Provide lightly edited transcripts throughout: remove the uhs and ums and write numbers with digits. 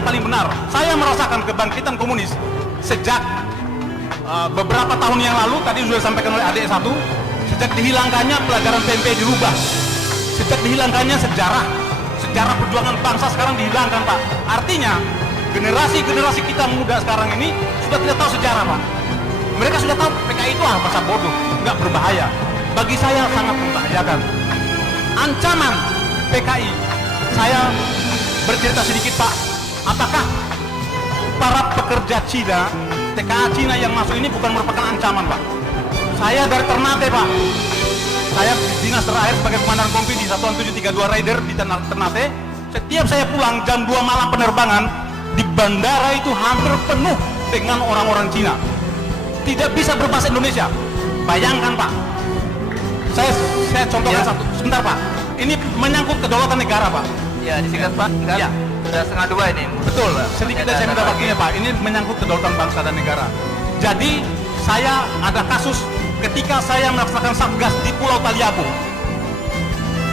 yang paling benar. Saya merasakan kebangkitan komunis sejak beberapa tahun yang lalu, tadi sudah disampaikan oleh adik satu, sejak dihilangkannya pelajaran PMP dirubah, sejak dihilangkannya sejarah perjuangan bangsa sekarang dihilangkan, Pak. Artinya generasi kita muda sekarang ini sudah tidak tahu sejarah, Pak. Mereka sudah tahu PKI itu masa bodoh, nggak berbahaya. Bagi saya sangat membahayakan. Ancaman PKI, saya bercerita sedikit, Pak. Apakah para pekerja Cina, TKA Cina yang masuk ini bukan merupakan ancaman, Pak? Saya dari Ternate, Pak. Saya dinas terakhir sebagai komandan kompi di Satuan 732 Raider di Ternate. Setiap saya pulang jam 2 malam penerbangan, di bandara itu hampir penuh dengan orang-orang Cina. Tidak bisa berbahasa Indonesia. Bayangkan, Pak. Saya contohkan satu. Sebentar, Pak. Ini menyangkut kedaulatan negara, Pak. Ya, disingkat, Pak. Ya. Sudah setengah 2 ini. Betul. Sedikit saya minta waktunya, Pak. Ini menyangkut kedaulatan bangsa dan negara. Jadi, saya ada kasus ketika saya melaksanakan satgas di Pulau Taliabu.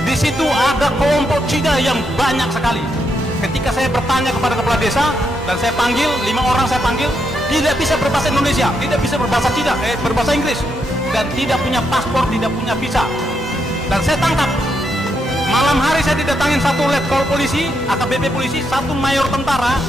Di situ ada kelompok Cina yang banyak sekali. Ketika saya bertanya kepada kepala desa dan saya panggil 5 orang, saya panggil, tidak bisa berbahasa Indonesia, tidak bisa berbahasa Cina, berbahasa Inggris, dan tidak punya paspor, tidak punya visa. Dan saya tangkap. Malam hari saya didatangin satu letkol polisi, AKBP polisi, satu mayor tentara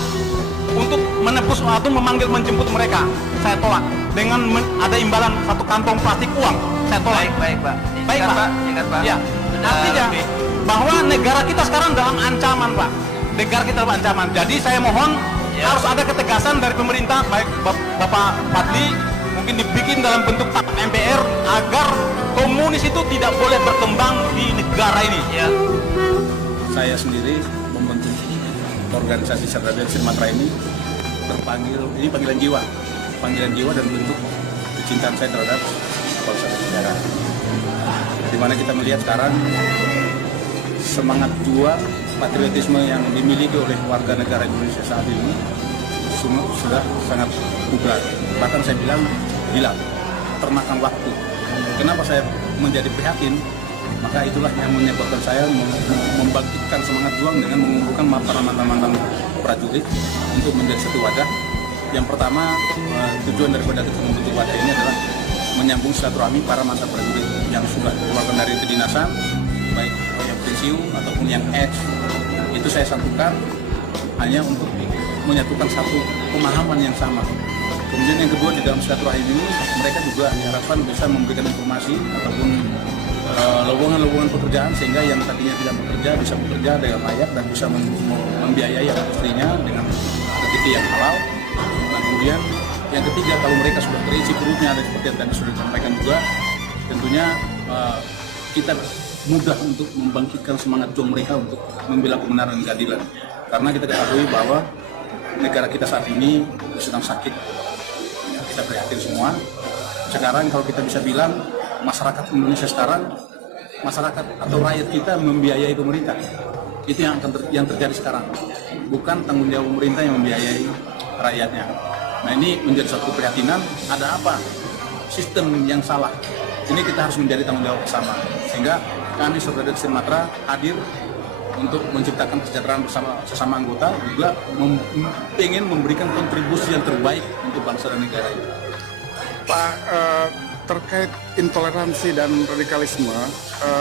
untuk menebus atau memanggil menjemput mereka. Saya tolak dengan ada imbalan satu kantong plastik uang. Saya tolak. Baik, Pak. Baik, Pak. Singkat, Pak. Ya. Sudah Artinya lebih. bahwa negara kita sekarang dalam ancaman, Pak. Negara kita dalam ancaman. Jadi saya mohon harus ada ketegasan dari pemerintah, baik Bapak Fadli, mungkin dibikin dalam bentuk TAP MPR agar komunis itu tidak boleh berkembang di negara ini. Ya. Saya sendiri membentuk organisasi Sarjana Sumatera ini ini panggilan jiwa dan bentuk kecintaan saya terhadap bangsa dan negara. Di mana kita melihat sekarang semangat jiwa patriotisme yang dimiliki oleh warga negara Indonesia saat ini sudah sangat pudar. Bahkan saya bilang hilang, termakan waktu. Kenapa saya menjadi prihatin? Maka itulah yang menyebabkan saya membangkitkan semangat juang dengan mengumpulkan para mantan-mantan prajurit untuk menjadi satu wadah. Yang pertama, tujuan daripada kita membentuk wadah ini adalah menyambung silaturahmi para mantan prajurit yang sudah keluarkan dari kedinasan, baik yang pensiun ataupun yang ex. Itu saya satukan hanya untuk menyatukan satu pemahaman yang sama. Kemudian yang kedua, di dalam silaturahmi ini mereka juga diharapkan bisa memberikan informasi ataupun lowongan-lowongan pekerjaan sehingga yang tadinya tidak bekerja bisa bekerja dengan layak dan bisa membiayai istrinya dengan rezeki yang halal. Dan kemudian yang ketiga, kalau mereka sudah terisi perutnya dan seperti yang tadi sudah disampaikan juga, tentunya kita mudah untuk membangkitkan semangat juang mereka untuk membela kebenaran dan keadilan. Karena kita ketahui bahwa negara kita saat ini sedang sakit. Kita prihatin semua. Sekarang kalau kita bisa bilang masyarakat Indonesia sekarang, masyarakat atau rakyat kita membiayai pemerintah. Itu yang terjadi sekarang. Bukan tanggung jawab pemerintah yang membiayai rakyatnya. Nah, ini menjadi satu keprihatinan. Ada apa? Sistem yang salah. Ini kita harus menjadi tanggung jawab bersama. Sehingga kami Saudara Sumatera hadir untuk menciptakan kesejahteraan bersama sesama anggota, juga ingin memberikan kontribusi yang terbaik untuk bangsa dan negara ini. Pak, terkait intoleransi dan radikalisme,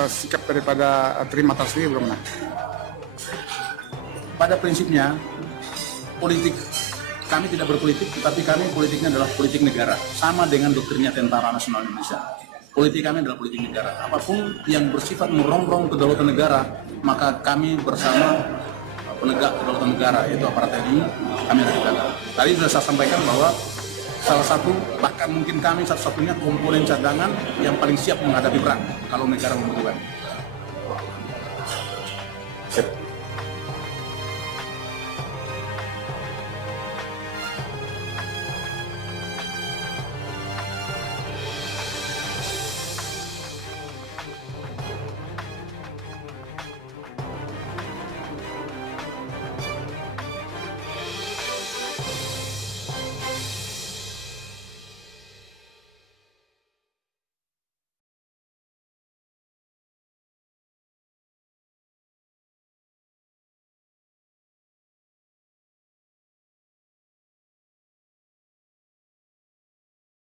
sikap daripada Trimatra sendiri bagaimana? Pada prinsipnya, politik kami tidak berpolitik, tetapi kami politiknya adalah politik negara, sama dengan doktrinnya Tentara Nasional Indonesia. Politik kami adalah politik negara. Apapun yang bersifat merongrong kedaulatan negara, maka kami bersama penegak kedaulatan negara, yaitu aparat TNI, kami lakukan. Tadi sudah saya sampaikan bahwa salah satu, bahkan mungkin kami satu-satunya komponen cadangan yang paling siap menghadapi perang kalau negara membutuhkan.